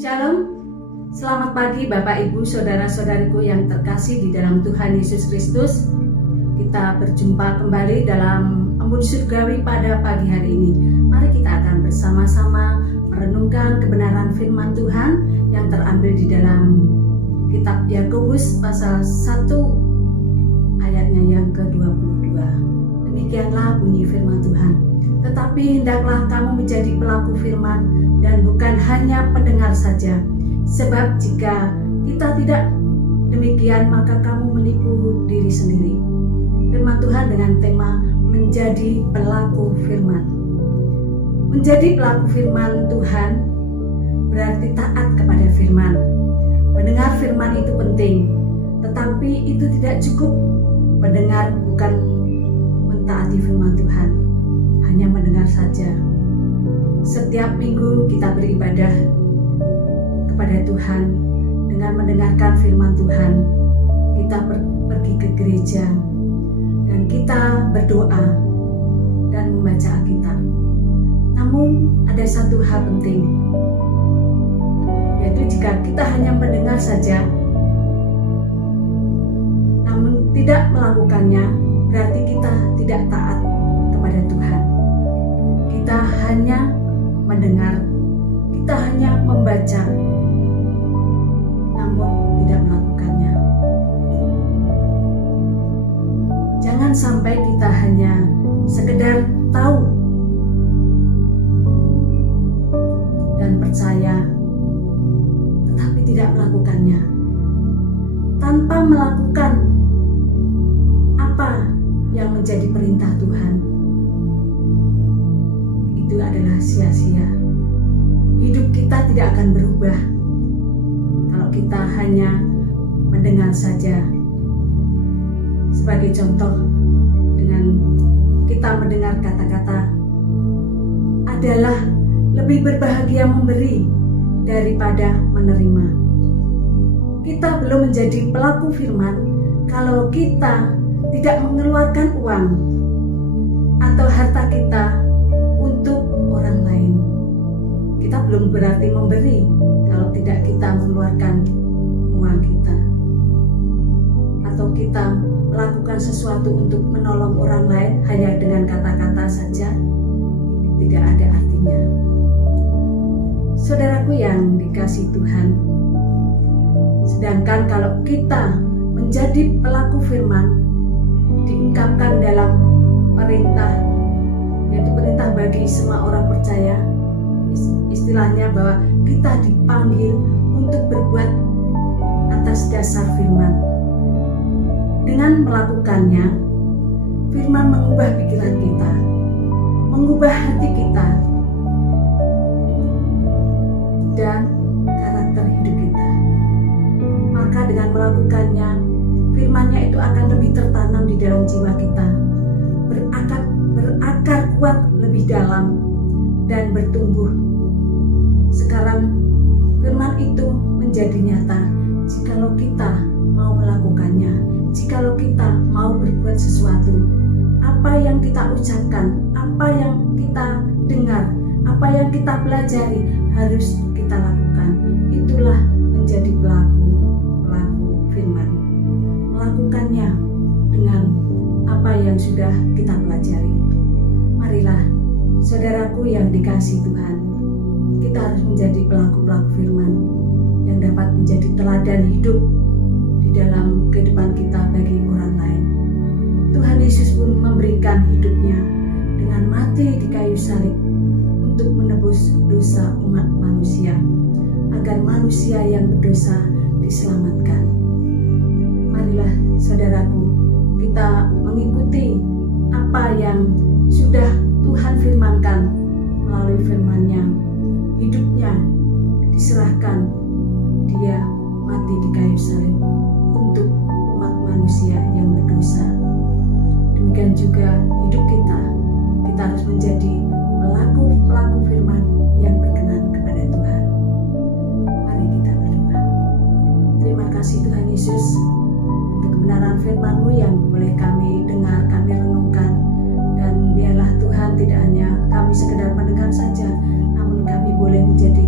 Shalom, selamat pagi Bapak Ibu Saudara-saudariku yang terkasih di dalam Tuhan Yesus Kristus. Kita berjumpa kembali dalam Embun Surgawi pada pagi hari ini. Mari kita akan bersama-sama merenungkan kebenaran firman Tuhan yang terambil di dalam kitab Yakobus pasal 1 ayatnya yang ke-22. Demikianlah bunyi firman Tuhan. Tetapi hendaklah kamu menjadi pelaku firman dan bukan hanya pendengar saja. Sebab jika kita tidak demikian, maka kamu menipu diri sendiri. Firman Tuhan dengan tema menjadi pelaku firman. Menjadi pelaku firman Tuhan berarti taat kepada firman. Mendengar firman itu penting, tetapi itu tidak cukup. Mendengar bukan mentaati firman Tuhan, hanya mendengar saja. Setiap minggu kita beribadah kepada Tuhan dengan mendengarkan firman Tuhan. Kita pergi ke gereja dan kita berdoa dan membaca Alkitab. Namun ada satu hal penting, yaitu jika kita hanya mendengar saja namun tidak melakukannya, berarti kita tidak taat kepada Tuhan. Kita hanya mendengar, kita hanya membaca, namun tidak melakukannya. Jangan sampai kita hanya sekedar tahu dan percaya, tetapi tidak melakukannya. Tanpa melakukan apa yang menjadi perintah Tuhan, itu adalah sia-sia. Hidup kita tidak akan berubah kalau kita hanya mendengar saja. Sebagai contoh, dengan kita mendengar kata-kata adalah lebih berbahagia memberi daripada menerima. Kita belum menjadi pelaku firman kalau kita tidak mengeluarkan uang atau harta kita untuk orang lain. Kita belum berarti memberi kalau tidak kita mengeluarkan uang kita, atau kita melakukan sesuatu untuk menolong orang lain hanya dengan kata-kata saja, tidak ada artinya. Saudaraku yang dikasihi Tuhan, sedangkan kalau kita menjadi pelaku firman, diungkapkan dalam perintah, yaitu perintah bagi semua orang percaya. Istilahnya bahwa kita dipanggil untuk berbuat atas dasar firman. Dengan melakukannya, firman mengubah pikiran kita, mengubah hati kita, dan karakter hidup kita. Maka dengan melakukannya, firman-Nya itu akan lebih tertanam di dalam jiwa kita, berakar kuat lebih dalam dan bertumbuh. Sekarang firman itu menjadi nyata jikalau kita mau melakukannya, jikalau kita mau berbuat sesuatu. Apa yang kita ucapkan, apa yang kita dengar, apa yang kita pelajari harus kita lakukan. Itulah menjadi pelaku firman. Melakukannya dengan apa yang sudah kita pelajari. Marilah saudaraku yang dikasihi Tuhan, kita harus menjadi pelaku-pelaku firman yang dapat menjadi teladan hidup di dalam kehidupan kita bagi orang lain. Tuhan Yesus pun memberikan hidupnya dengan mati di kayu salib untuk menebus dosa umat manusia, agar manusia yang berdosa diselamatkan. Marilah saudaraku, kita mengikuti apa yang sudah Tuhan firmankan melalui firman-Nya. Hidupnya diserahkan, dia mati di kayu salib untuk umat manusia yang berdosa. Demikian juga hidup kita harus menjadi pelaku firman yang berkenan kepada Tuhan. Mari kita berdoa. Terima kasih Tuhan Yesus untuk kebenaran firman-Mu yang boleh kami dengar, kami renungkan, dan biarlah Tuhan tidak hanya kami sekedar mendengar saja, namun kami boleh menjadi